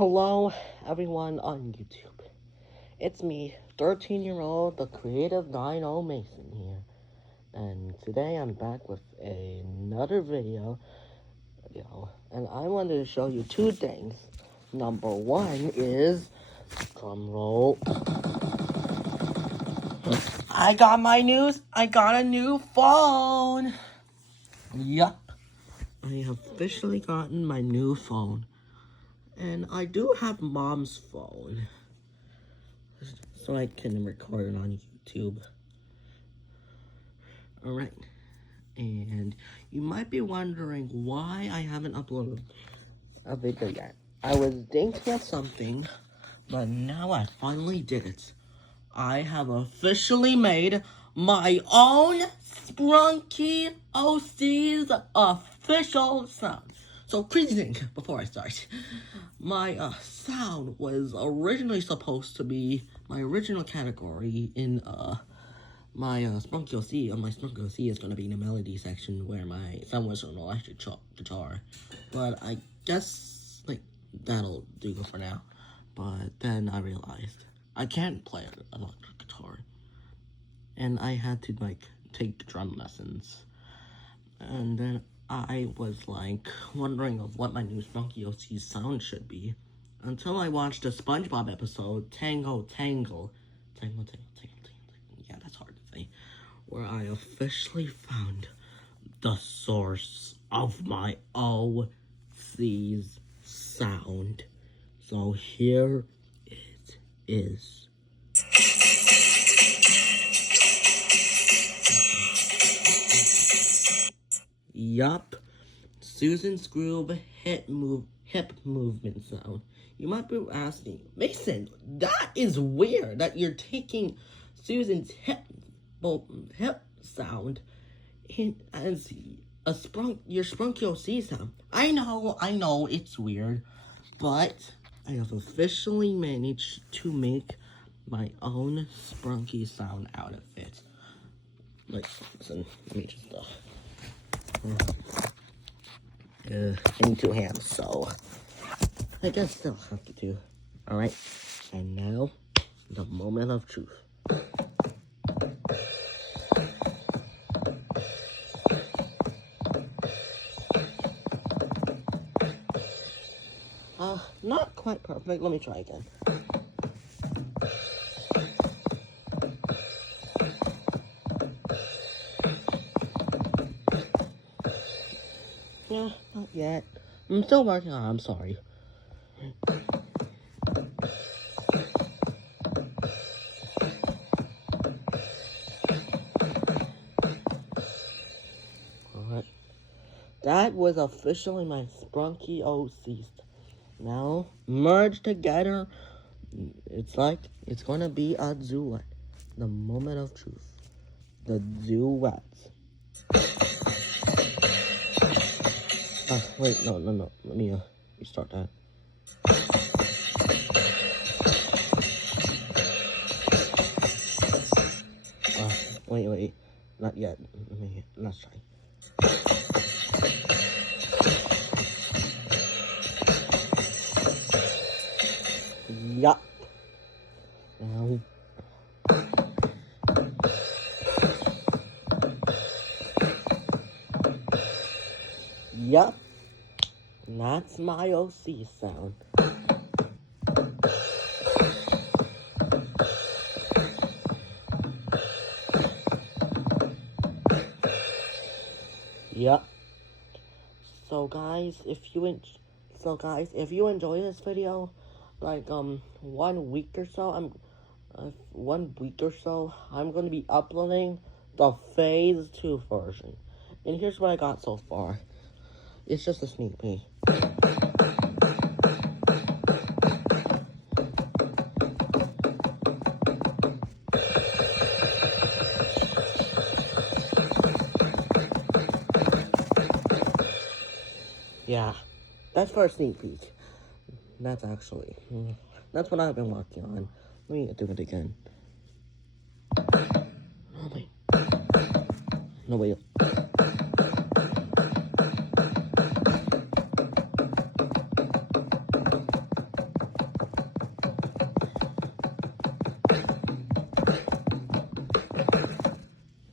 Hello, everyone on YouTube. It's me, 13-year-old, the creative Dino Mason here. And today I'm back with another video. And I wanted to show you two things. Number one is, drum roll. I got a new phone. Yup. I have officially gotten my new phone. And I do have Mom's phone, so I can record it on YouTube. Alright, and you might be wondering why I haven't uploaded a video yet. I was thinking of something, but now I finally did it. I have officially made my own Sprunki OC's official sound. So, crazy thing, before I start. My sound was originally supposed to be my original category in my sprunki OC. My sprunki OC is going to be in the melody section where my sound was an electric guitar. But I guess, that'll do for now. But then I realized I can't play an electric guitar. And I had to, take drum lessons. And then I was, wondering of what my new Sprunki OC sound should be. Until I watched a SpongeBob episode, Tango Tangle. Yeah, that's hard to say. Where I officially found the source of my OC's sound. So here it is. Yup, Susan Scroob hip movement sound. You might be asking, Mason, that is weird that you're taking Susan's hip sound as your Sprunki OC sound. I know, it's weird, but I have officially managed to make my own Sprunki sound out of it. Listen, let me just I need two hands, so I guess still have to do. Alright, and now, the moment of truth. Not quite perfect. Let me try again. Yeah, not yet. I'm still working on it, I'm sorry. Alright. That was officially my Sprunki OCs. Now, merged together, it's gonna be a duet. The moment of truth. The duet. Wait, no. Let me restart that. Wait. Not yet. Let's try. Yup. Now. Yup. That's my OC sound. Yup. So guys, if you enjoy this video, 1 week or so, I'm gonna be uploading the Phase 2 version. And here's what I got so far. It's just a sneak peek. Yeah, that's for a sneak peek. That's what I've been working on. Let me do it again. Oh, wait. No, wait.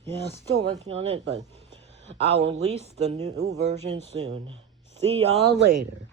Yeah, still working on it, but I'll release the new version soon. See y'all later.